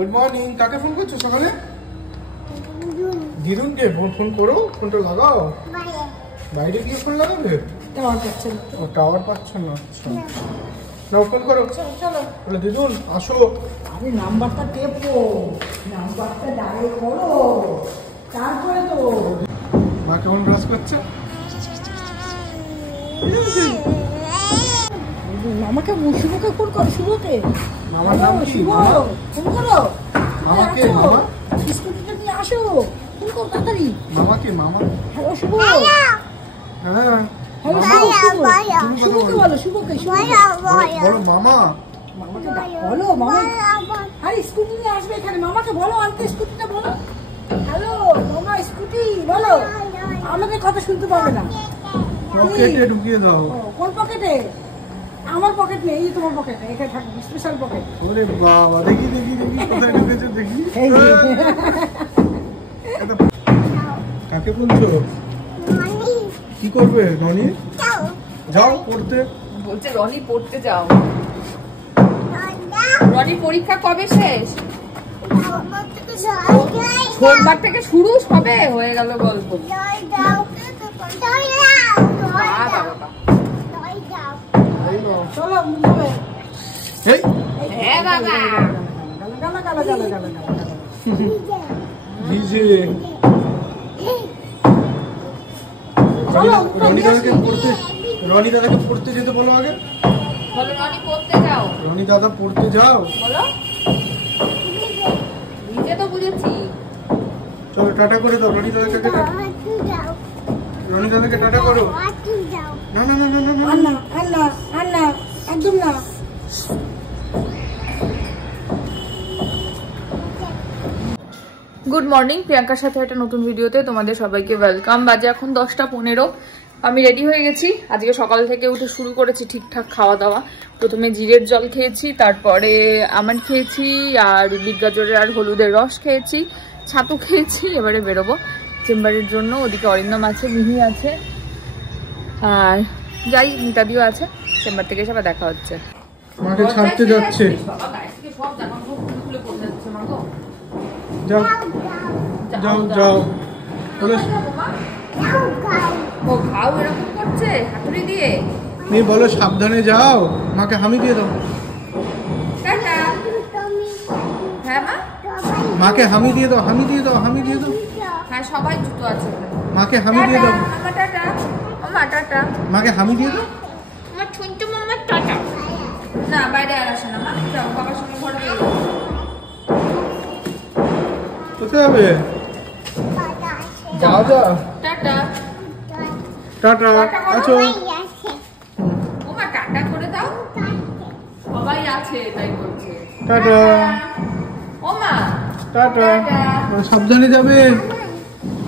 Good morning. কাকে phone করছো সকালে? দিদুন কে ফোন করো, ফোনটা লাগাও। বাইরে গিয়ে ফোন লাগাবে? টাওয়ার পাচ্ছে না। আচ্ছা নাও ফোন করো। চলো বলে দিদুন আসো। আরে নাম্বারটা টেপো, নাম্বারটা ডায়াল করো, তারপরে তো। মা কেমন ব্রাশ করছে? মামাকে শুভকে ফোন করো। শুভকে মামার নাম কি? শুভ ফোন করো। মামাকে? মামা স্কুটিটা নিয়ে আসো, ফোন করো তাড়াতাড়ি। মামাকে? মামা হ্যালো শুভ। হ্যাঁ শুভকে বলো, শুভকে বলো মামা। মামাকে বলো, মামা আরে স্কুটি নিয়ে আসবে এখানে। মামাকে বলো আনতে, স্কুটিটা বলো। হ্যালো মামা স্কুটি বলো। আমাদের কথা শুনতে পাবে না। পকেটে ঢুকিয়ে দাও। কোন পকেটে? আমার পকেট নেই, এই তোমার পকেটে। এখানে থাকবে স্পেশাল পকেট। ওরে বাবা, দেখি দেখি দেখি কোথায় ঢুকেছে দেখি। কাকে বলছো? কি করবে রনি? যাও পড়তে। বলছে রনি পড়তে যাও। রনি পরীক্ষা কবে শেষ? সোমবার থেকে শুরু হবে। হয়ে গেল গল্প। চলো হ্যাঁ বাবা। রনি দাদাকে পড়তে যেতে বলো আগে। বলো রনি পড়তে যাও। রনি দাদা পড়তে যাও বলো। নিজে তো বুঝেছি। চলো টাটা করে দাও রনি দাদাকে। রনি দাদাকে টাটা করো। না না না না না আন্না আন্না আন্না একদম না। গুড মর্নিং, প্রিয়াঙ্কার সাথে একটা নতুন ভিডিওতে তোমাদের সবাইকে ওয়েলকাম। বাজে এখন 10টা 15। আমি রেডি হয়ে গেছি। আজকে সকাল থেকে উঠে শুরু করেছি ঠিকঠাক খাওয়া দাওয়া। প্রথমে জিরের জল খেয়েছি, তারপরে আমন্ড খেয়েছি, আর বিট গাজরের আর হলুদের রস খেয়েছি, ছাতু খেয়েছি। এবারে বেরোবো চেম্বারের জন্য। ওদিকে অরিন্দম আছে, মিহি আছে, আর যাই মিতাদিও আছে। চেম্বার থেকে এসে আবার দেখা হচ্ছে। মাকে ছাড়তে যাচ্ছে। যাও যাও যাও বলে ও খাও এরকম করছে হাতুড়ি দিয়ে। তুমি বলো সাবধানে যাও। মাকে হামি দিয়ে দাও। টাটা। হ্যাঁ মা, মাকে হামি দিয়ে দাও, হামি দিয়ে দাও, হামি দিয়ে দাও। হ্যাঁ সবাই জুতো আছে। মাকে হামি দিয়ে দাও। মামা টাটা। মামা টাটা। মাকে হামি দিয়ে দাও। আমার ছোট্ট মামা টাটা। না বাইরে আর আসে না মা। যাও বাবার সঙ্গে ঘরে গিয়ে। কোথায় যাবে? যাও যাও। টাটা। টাটা। আছো? ওমা টাটা করে দাও। সবাই আছে তাই বলছে। টাটা। ওমা টাটা। সাবধানে যাবে,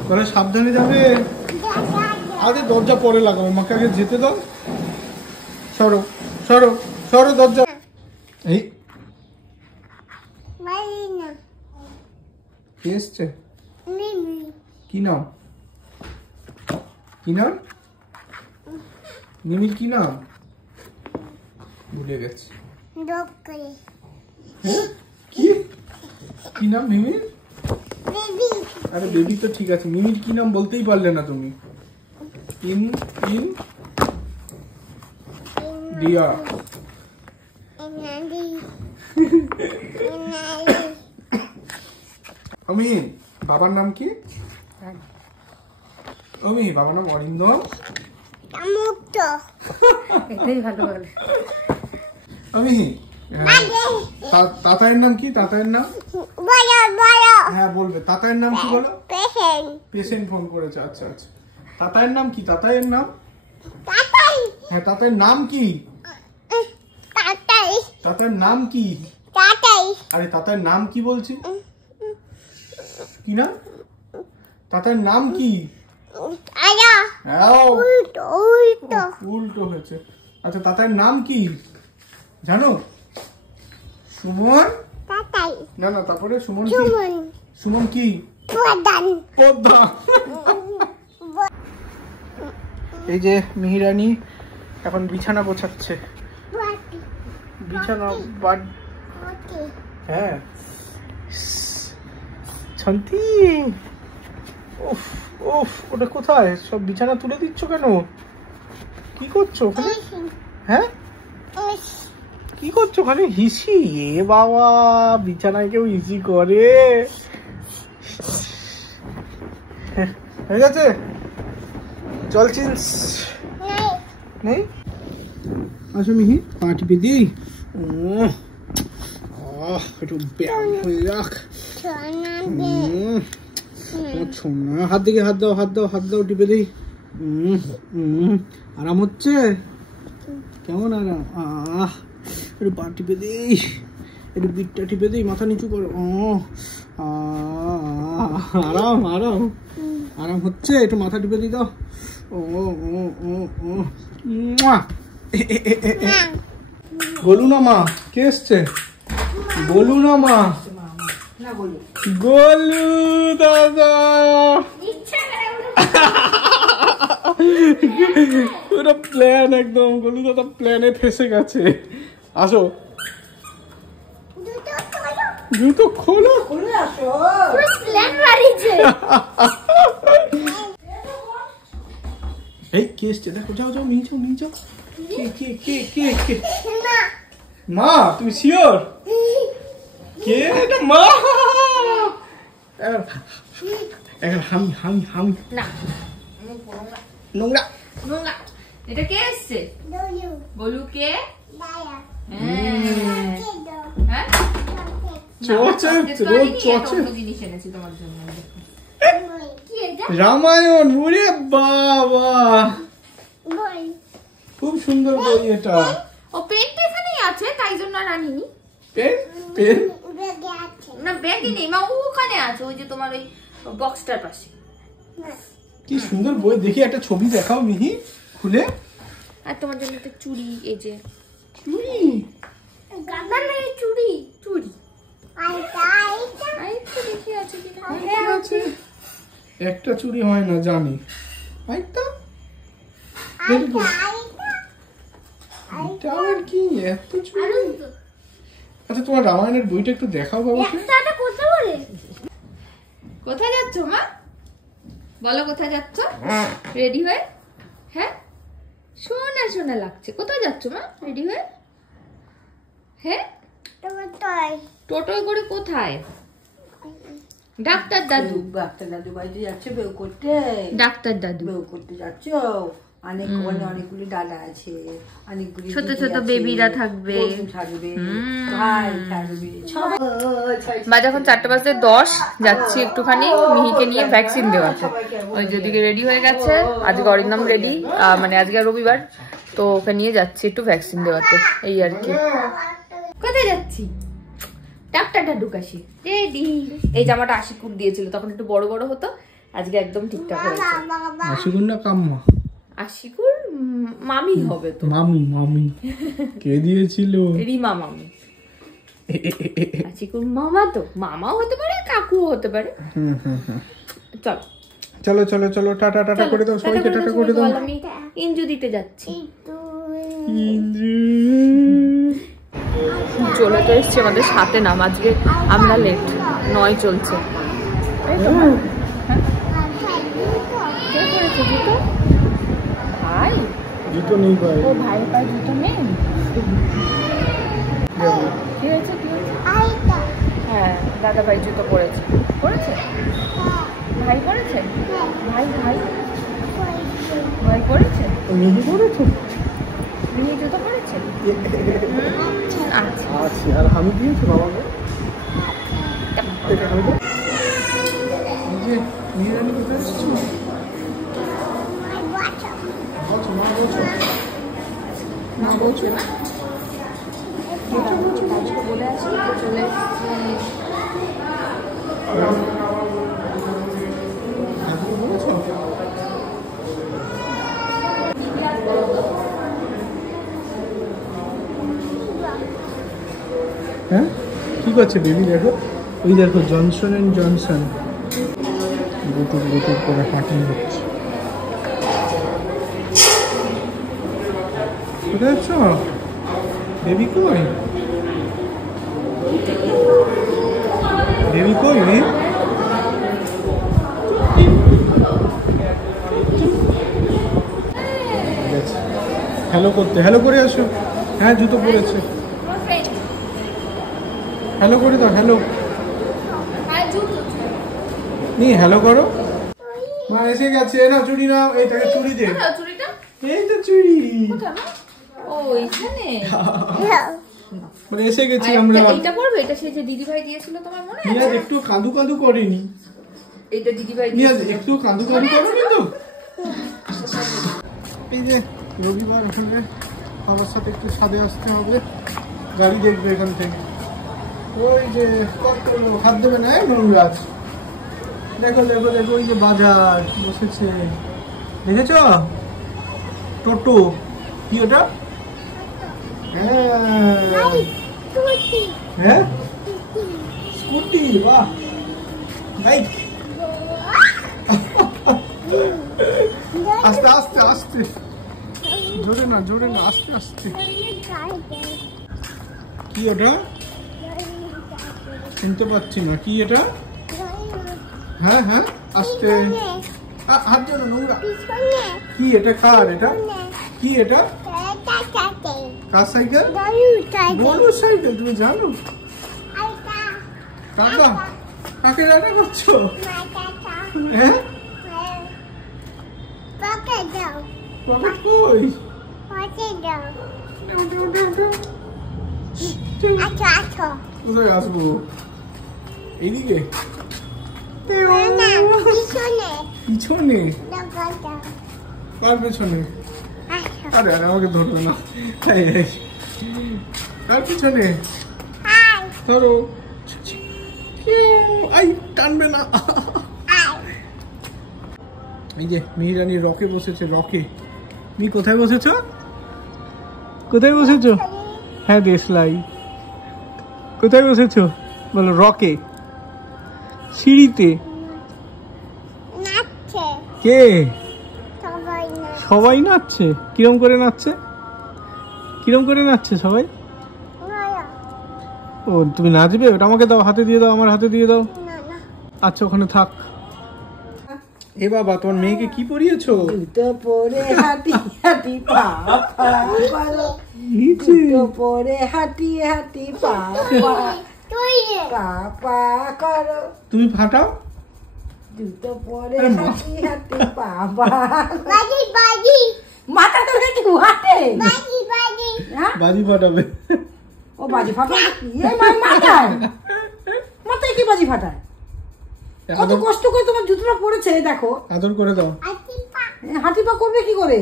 বলে সাবধানে যাবে। আগে দরজা পরে লাগাবে, মাকে আগে যেতে দাও। সরো সরো সরো দরজা। এই কে এসছে? কি নাম? কি নাম? মিমির কি নাম? ভুলে গেছি। কি কি নাম মিমির? আরে বেবি তো ঠিক আছে, মিমির কি নাম বলতেই পারলে না তুমি। দিয়া। আমি বাবার নাম কি? আমি বাবার নাম অরিন্দম। এটাই ভালো বলে। আমি তাতায়ের নাম কি? তাতায়ের নাম? হ্যাঁ বলবে। তাতায়ের নাম কি বলো? পেশেন্ট ফোন করেছে। আচ্ছা আচ্ছা। তাতায়ের নাম কি? তাতায়ের নাম? হ্যাঁ তাতায়ের নাম কি? তাতায়ের নাম কি? আরে তাতায়ের নাম কি বলছি? কি নাম? তাতায়ের নাম কি? উল্টো হয়েছে। আচ্ছা তাতায়ের নাম কি জানো? সুমন। না না তারপরে সুমন কি? সুমন কি? পদ্মা। এই যে মিহিরানি এখন বিছানা গোছাচ্ছে। বিছানা হ্যাঁ শান্তি। উফ উফ, ওটা কোথায়? সব বিছানা তুলে দিচ্ছ কেন? কি করছো ওখানে? হ্যাঁ কি করছো ওখানে? হিসি? এ বাবা, বিছানায় কেউ হিসি করে? হয়ে গেছে, চল চেঞ্জ নেই। আসো মিহি, পা টিপে দিই। একটু ব্যায়াম হয়ে যাক। হাত দিকে হাত দাও, হাত দাও, হাত দাও, টিপে দিই। আরাম হচ্ছে? কেমন আরাম? একটু পা টিপে দিই, একটু পিঠটা টিপে দিই, মাথা নিচু করো। আরাম আরাম আরাম হচ্ছে? একটু মাথা টিপে দিই দাও। বলু না মা, কে এসছে? বলু না মা। গোলু দাদা, পুরো প্ল্যান একদম। গোলু দাদা প্ল্যানে ফেসে গেছে। আসো, জুতো খোলো। এই কে এসছে দেখো, যাও যাও, নিয়ে যাও, নিয়ে যাও। কে কে কে কে কে? মা, তুমি শিওর? কে এটা? মা, হামি হামি হামি। না, নোংরা নোংরা। এটা কে এসছে? বলু কে? হ্যাঁ, জিনিস এনেছি তোমার জন্য। রামায়ণ। ওরে বাবা, খুব সুন্দর বই এটা। ও পেনটা এখানেই আছে, তাই জন্য আর আনিনি। পেন? পেন না, ব্যাগে নেই মা, ওখানে আছে, ওই যে তোমার ওই বক্সটার পাশে। কি সুন্দর বই, দেখি একটা ছবি দেখাও মিহি খুলে। আর তোমার জন্য একটা চুড়ি, এই যে চুড়ি। গাদা নেই, চুড়ি চুড়ি। দেখি আছে কিনা। একটা চুড়ি হয় না জানি, আরেকটা। আবার কি এত চুড়ি? আচ্ছা, তোমার রামায়ণের বইটা একটু দেখাও বাবাকে। কোথায় যাচ্ছ মা? বলো কোথায় যাচ্ছ? রেডি হয়ে? হ্যাঁ, সোনা সোনা লাগছে। কোথায় যাচ্ছ মা রেডি হয়ে? হ্যাঁ, টোটোয় করে কোথায়? ডাক্তার দাদু। ডাক্তার দাদু বাড়িতে যাচ্ছে বেউ করতে। ডাক্তার দাদু বেউ করতে যাচ্ছ? অনেকগুলি দাদা আছে, অনেকগুলি ছোট ছোট বেবিরা থাকবে, ভাই থাকবে। বাজে এখন 4:10 যাচ্ছি একটুখানি মিহিকে নিয়ে ভ্যাকসিন দেওয়াতে। ওই যেদিকে রেডি হয়ে গেছে, আজকে অরিন্দম রেডি, মানে আজকে রবিবার, তো ওকে নিয়ে যাচ্ছি একটু ভ্যাকসিন দেওয়াতে, এই আর কি। কোথায় যাচ্ছি? ডাক্তার দাদু কাছে রেডি। এই জামাটা আশিকুর দিয়েছিল, তখন একটু বড় বড় হতো, আজকে একদম ঠিকঠাক হয়েছে। আশিকুর না কাম্মা? আশিকুর মামি হবে তো। মামি? মামি কে দিয়েছিল? রিমা মামি। আশিকুর মামা তো, মামাও হতে পারে, কাকুও হতে পারে। চলো চলো চলো চলো, টাটা টাটা করে দাও সবাইকে, টাটা করে দাও। আমি ইঞ্জু দিতে যাচ্ছি। চলে তো এসছি আমাদের সাথে নাম, আজকে আমরা লেট, 9 চলছে। ভাই জুতো নেই ভাই। ও ভাই পায়ে জুতো নেই? কি হয়েছে? কি হয়েছে? হ্যাঁ, দাদা ভাই জুতো পরেছে। পরেছে? ভাই পরেছে? ভাই ভাই ভাই পরেছে? মিহি পরেছে? মিহি জুতো পরেছে? আচ্ছা, আচ্ছা। আর আমি দিয়েছি বাবাকে। যে নিয়ে রানি কোথায় এসেছো? মা বলছো না? বলে আসি তো, চলে এসেছি। হ্যাঁ, কি করছে বেবি? দেখো, ওই দেখো জনসন এন্ড জনসন গুতুর গুতুর করে হাঁটি হচ্ছে। কোথায় যাচ্ছ বেবি? কই কই রে? হ্যালো করতে, হ্যালো করে আসো। হ্যাঁ জুতো পরেছে, হ্যালো করে দাও। হ্যালো নি, হ্যালো করো। মা এসে গেছে, না চুড়ি নাও, এইটাকে চুড়ি দে। এই তো চুড়ি, মানে এসে গেছি আমরা। এটা পড়বে, এটা সেই যে দিদিভাই দিয়েছিল তোমার মনে আছে? নিয়াজ একটু কাঁদু কাঁদু করেনি, এটা দিদিভাই নিয়াজ একটু কাঁদু কাঁদু করেনি তো। এই যে রবিবার হলে আমার সাথে একটু ছাদে আসতে হবে, গাড়ি দেখবে এখান থেকে। ওই যে কত হাত দেবে না নোংরাজ, দেখো দেখো দেখো, ওই যে বাজার বসেছে, দেখেছ? টোটো কি ওটা? হ্যাঁ স্কুটি, বাহ বাইক। আস্তে আস্তে আস্তে, জোরে না জোরে না, আস্তে আস্তে। কি ওটা? শুনতে পাচ্ছি না, কি এটা? হ্যাঁ হ্যাঁ আস্তে, হাত জোরে, নোংরা। কি এটা? কার এটা? কি এটা? কার সাইকেল? গরুর সাইকেল। তুমি জানো? কাকা, কাকে রান্না করছো? হ্যাঁ পকেট কই? কোথায় আসবো? এইদিকে পিছনে? কার পেছনে? আরে আরে আমাকে ধরবে না, কার পিছনে? ধরো, আই টানবে না। এই যে মিহিরানি রকে বসেছে, রকে। তুমি কোথায় বসেছ? কোথায় বসেছ? হ্যাঁ দেশলাই। কোথায় বসেছ বলো? রকে, সিঁড়িতে। কে? সবাই নাচছে। কিরম করে নাচছে? কিরম করে নাচছে সবাই? ও তুমি নাচবে? ওটা আমাকে দাও, হাতে দিয়ে দাও, আমার হাতে দিয়ে দাও। আচ্ছা ওখানে থাক। এ বাবা, তোমার মেয়েকে কি পরিয়েছো? জুতো পরে হাঁটি হাঁটি পা পা পালো, জুতো পরে হাঁটি হাঁটি পা পা পা করো। তুমি ফাটাও। জুতো পরে হাঁটি হাঁটি পা পা। মাথা তো কি হাঁটে? বাজি ফাটাবে। ও বাজি ফাটায়? মাথায় মাথায় কি বাজি ফাটায়? কত কষ্ট করে তোমার জুতোটা পড়েছে, দেখো। আদর করে দাও। হাঁটি পা করবে কি করে?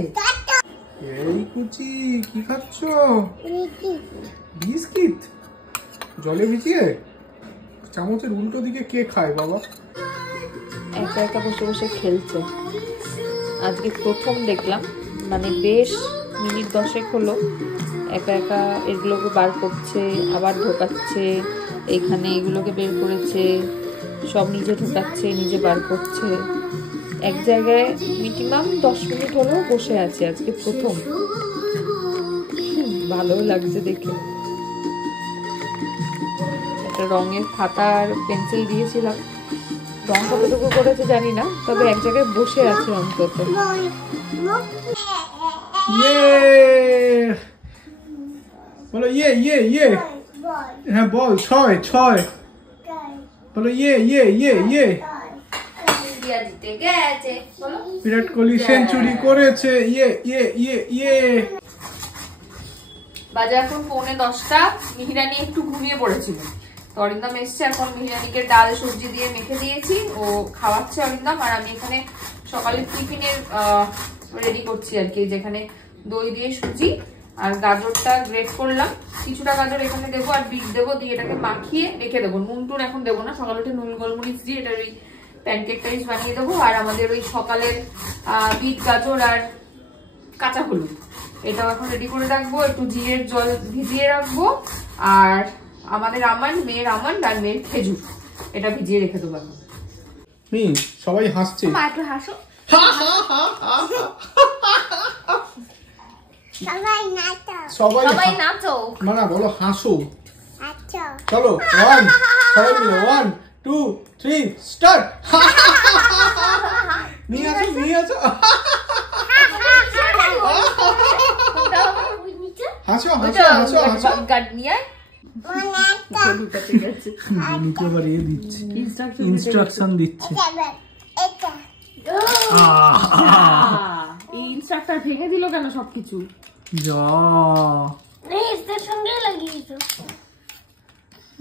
এই কুচি কি খাচ্ছ? বিস্কিট জলে ভিজিয়ে? চামচের উল্টো দিকে কে খায় বাবা? একা একা বসে বসে খেলছে। আজকে প্রথম দেখলাম, মানে বেশ মিনিট 10 হলো একা একা এগুলোকে বার করছে, আবার ঢোকাচ্ছে, এইখানে এগুলোকে বের করেছে, সব নিজে ঢোকাচ্ছে, নিজে বার করছে। এক জায়গায় মিনিমাম 10 মিনিট হলেও বসে আছে আজকে প্রথম। ভালো লাগছে দেখে। একটা রঙের খাতা আর পেন্সিল দিয়েছিলাম, রং কতটুকু করেছে জানি না, তবে এক জায়গায় বসে আছে অন্তত। বলো ইয়ে ইয়ে ইয়ে। হ্যাঁ বল, 6 6 বলো ইয়ে ইয়ে ইয়ে ইয়ে। বিরাট কোহলি সেঞ্চুরি করেছে, ইয়ে ইয়ে ইয়ে ইয়ে। বাজে এখন 9:45। মিহিরানি একটু ঘুমিয়ে পড়েছিল, তো অরিন্দম এসছে এখন। মিহিরানিকে ডাল সবজি দিয়ে মেখে দিয়েছি, ও খাওয়াচ্ছে অরিন্দম। আর আমি এখানে সকালের টিফিনের রেডি করছি আর কি, যেখানে দই দিয়ে সুজি আর গাজরটা গ্রেট করলাম। কিছুটা গাজর এখানে দেবো আর বিট দেবো, দিয়ে এটাকে মাখিয়ে রেখে দেবো। নুন টুন এখন দেবো না, সকালে উঠে নুন গোলমরিচ দিয়ে এটার ওই প্যানকেক টাইপ বানিয়ে দেবো। আর আমাদের ওই সকালের বিট গাজর আর কাঁচা হলুদ এটাও এখন রেডি করে রাখবো। একটু জিরের জল ভিজিয়ে রাখবো। আর আমাদের আমন্ড, মেয়ের আমন্ড আর মেয়ের খেজুর, এটা ভিজিয়ে রেখে দেবো এখন। সবাই হাসছে। মা একটু হাসো। সবাই নাচো। না বলো হাসো। চলো 1 সবাই মিলে 1 2 3 স্টার্ট নিয়ে আসো হাসো গার্ড নিয়ে ইনস্ট্রাকশন দিচ্ছে এই ইনস্ট্রাক্টর ভেঙে দিল কেন সবকিছু?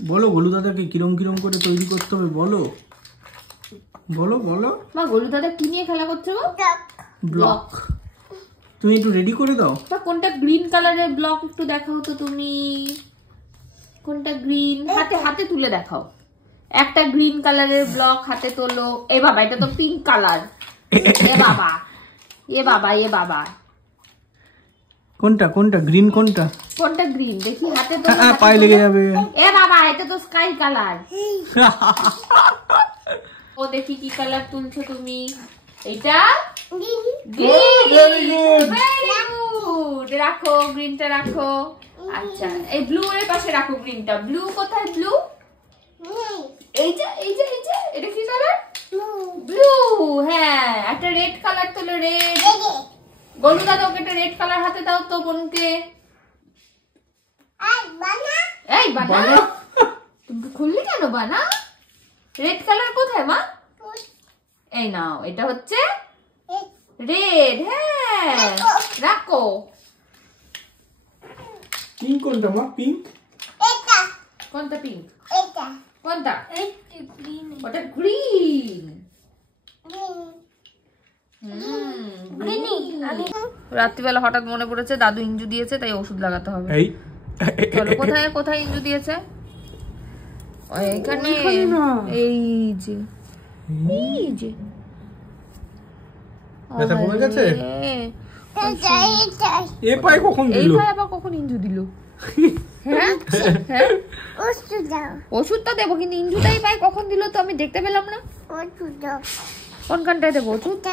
বলো গোলু দাদাকে কিরম কিরম করে তৈরি করতে হবে বলো বলো বলো। মা গোলু দাদা কি নিয়ে খেলা করছে? ব্লক। তুমি একটু রেডি করে দাও। কোনটা গ্রিন কালারের ব্লক একটু দেখাও তো তুমি। কোনটা গ্রিন? হাতে হাতে তুলে দেখাও। একটা গ্রিন কালারের ব্লক হাতে তোলো। এ বাবা, এটা তো পিঙ্ক কালার। এ বাবা এ বাবা এ বাবা, কোনটা কোনটা গ্রিন কোনটা? কোনটা গ্রিন দেখি হাতে তোলো। পায়ে লেগে যাবে। এ বাবা, এটা তো স্কাই কালার। ও দেখি কি কালার তুলছো তুমি। এটা ভেরি গুড। রাখো গ্রিনটা রাখো। আচ্ছা, এই ব্লু এর পাশে রাখো গ্রিনটা। ব্লু কোথায়? ব্লু এই যে এই যে এই যে, এটা কি কালার? ব্লু। হ্যাঁ, একটা রেড কালার তোলো। রেড। গোলু দাদা ওকে একটা রেড কালার হাতে দাও তো বোনকে। এই বানা, তুমি খুললি কেন বানা? রেড কালার কোথায় মা? এই নাও, এটা হচ্ছে রেড। হ্যাঁ, রাখো। পিঙ্ক কোনটা মা? পিঙ্ক কোনটা পিঙ্ক? কোনটা? ওটা গ্রিন। রাত্রিবেলা হঠাৎ মনে পড়েছে দাদু ইঞ্জু দিয়েছে, তাই ওষুধ লাগাতে হবে। চলো, কোথায় কোথায় ইঞ্জু দিয়েছে? এখানে। এই যে এই যে ব্যথা কমে গেছে? এ পায়ে কখন দিল? এই পায়ে আবার কখন ইঞ্জু দিল? হ্যাঁ হ্যাঁ, ওষুধটা দেবো, কিন্তু ইঞ্জুটাই পায়ে কখন দিল তো আমি দেখতে পেলাম না। কোনখানটায় দেবো ওষুধ?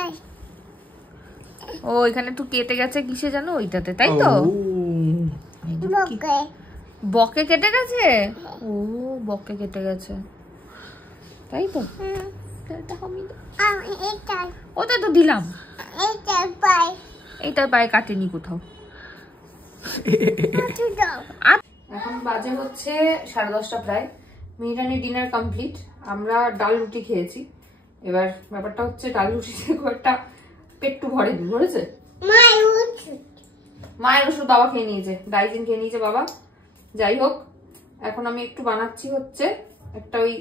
ও এখানে একটু কেটে গেছে, কিসে জানো? ওইটাতে, তাই তো? বকে কেটে গেছে। ও বকে কেটে গেছে, তাই তো? ওটা তো দিলাম। এইটার পায়ে কাটেনি কোথাও। এখন বাজে হচ্ছে 10:30 প্রায়। মেহরানি ডিনার কমপ্লিট। আমরা ডাল রুটি খেয়েছি। এবার ব্যাপারটা হচ্ছে ডাল রুটিতে খুব একটা পেট্টু ভরেনি, ভরেছে? মায়ের ওষুধ বাবা খেয়ে নিয়েছে, ডাইজিন খেয়ে নিয়েছে বাবা। যাই হোক, এখন আমি একটু বানাচ্ছি হচ্ছে একটা ওই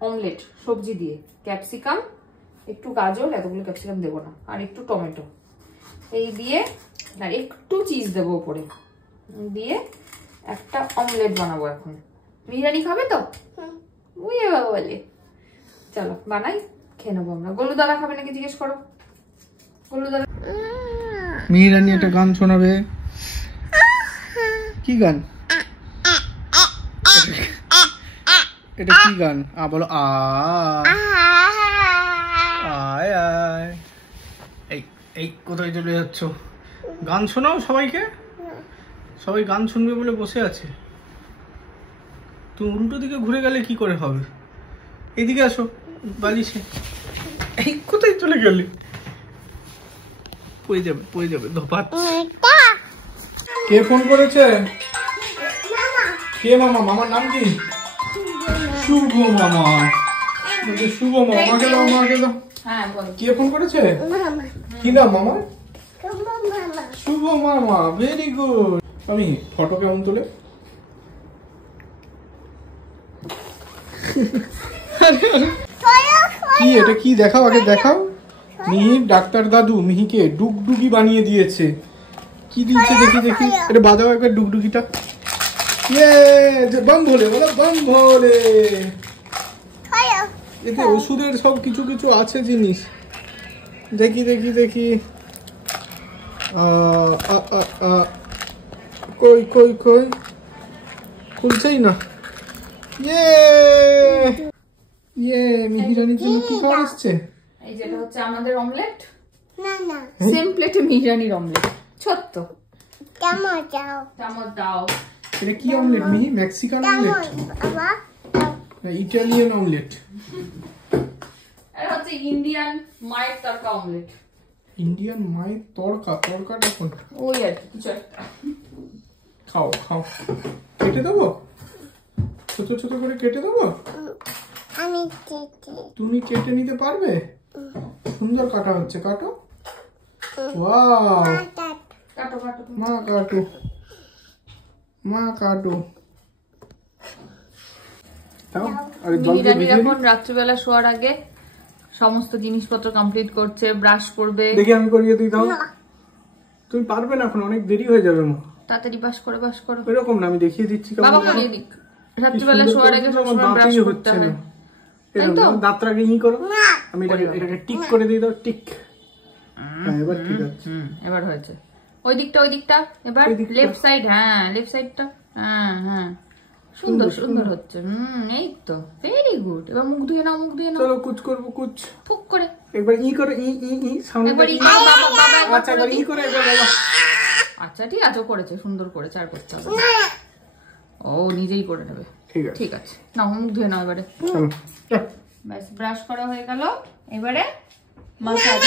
অমলেট সবজি দিয়ে, ক্যাপসিকাম, একটু গাজর, এতগুলো ক্যাপসিকাম দেবো না, আর একটু টমেটো এই দিয়ে, আর একটু চিজ দেবো উপরে দিয়ে একটা অমলেট বানাবো। এখন বিরিয়ানি খাবে তো? ওই বাবা বলে চলো বানাই, খেয়ে নেবো আমরা। গোলু দাদা খাবে নাকি জিজ্ঞেস করো। গোলু দাদা মিহিরানি একটা গান শোনাবে। কি গান এটা? কি গান? বলো। আয় আয়। এই কোথায় চলে যাচ্ছ? গান শোনাও সবাইকে। সবাই গান শুনবে বলে বসে আছে। তুমি উল্টো দিকে ঘুরে গেলে কি করে হবে? এদিকে আসো বালিশে। এই কোথায় চলে গেলে? পড়ে যাবে ধপাত। কে ফোন করেছে? কে মামা? মামার নাম কি? শুভ মামা। শুভ মামা, আমাকে দাও, আমাকে দাও। কে ফোন করেছে? কি নাম মামা? শুভ মামা। Very good. আমি ফটো কেমন তোলে? কি এটা? কি দেখাও, আগে দেখাও। মিহির ডাক্তার দাদু মিহিকে ডুগডুগি বানিয়ে দিয়েছে। কি দিয়েছে দেখি দেখি। এটা বাজাও একবার ডুগডুগিটা। ইয়ে, বম ভোলে বলো, বম ভোলে। এতে ওষুধের সব কিছু কিছু আছে জিনিস। দেখি দেখি দেখি। কই কই কই, খুলছেই না। ইয়ে ইয়ে, মিহিরানির জন্য কি খাওয়া আসছে? এই যেটা হচ্ছে আমাদের অমলেট। না না, সেম প্লেটে মিহিরানির অমলেট। ছোট্ট চামচ দাও। এটা কি অমলেট মিহি? Mexican omelette? Italian omelette. এটা হচ্ছে ইন্ডিয়ান মায়ের তরকা অমলেট। ইন্ডিয়ান মায়ের তরকাটা কোন? ওই আর কি কিছু একটা। খাও খাও, কেটে দেবো, ছোট ছোট করে কেটে দেবো। তুমি কেটে নিতে পারবে? সুন্দর কাটা হচ্ছে, কাটো। ওয়াও, কাটো কাটো মা কাটো, মা কাটো। এখন রাত্রিবেলা শোয়ার আগে সমস্ত জিনিসপত্র কমপ্লিট করছে, ব্রাশ করবে। দেখি আমি করিয়ে দিই, দাও। তুমি পারবে না, এখন অনেক দেরি হয়ে যাবে। মা তাড়াতাড়ি ব্রাশ করো। এরকম না, আমি দেখিয়ে দিচ্ছি। বাবা করিয়ে দিক। রাত্রিবেলা শোয়ার আগে সবসময় ব্রাশ করতে হয়। দাঁতটা আগে ই করো। আমি এটাকে টিক করে দিই, দাও, টিক। হ্যাঁ, এবার ঠিক আছে, এবার হয়েছে। ওই দিকটা এবার লেফট সাইড। হ্যাঁ, লেফট সাইডটা। হ্যাঁ, সুন্দর হচ্ছে। এই তো ভেরি গুড। এবার মুখ ধুয়ে নাও। চলো কুচ করবো, কুচ ফুক করে। একবার ই করে, ই সামনে। একবার ই আচ্ছা, একবার ই করে, একবার বাবা। আচ্ছা ঠিক আছে, করেছে, সুন্দর করেছে, আর করতে হবে। ও নিজেই করে নেবে। ঠিক আছে, নাও মুখ ধুয়ে নাও এবারে। ব্যাস, ব্রাশ করা হয়ে গেল। এবারে মাসাজ।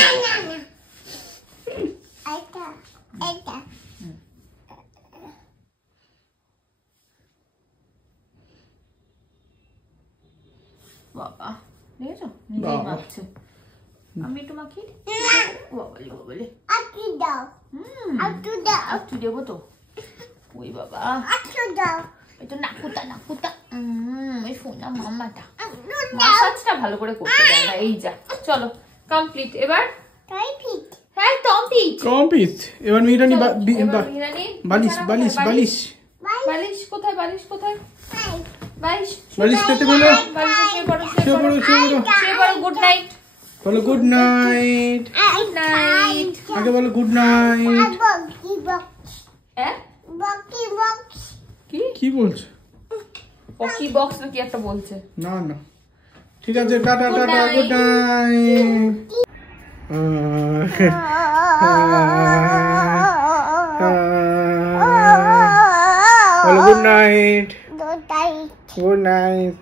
বাবা দেখেছো, নিজেই মাখছে। আমি একটু মাখি। বাবালি একটু দেবো তো। ওই বাবা, একটু নাকুতা। এই সোনা মামাটা মাসাজটা ভালো করে করতে দেয় না। এই যা, চলো কমপ্লিট। এবার হ্যাঁ কমপ্লিট। এবার মিরানি বালিশ কোথায়? বালিশ পেতে বলো। গুড নাইট বলো। গুড নাইট আগে বলো। Good night. কি বলছো? পকি বক্স নাকি একটা বলছে। না ঠিক আছে, টাটা। Good night. বলো গুড নাইট। Good night.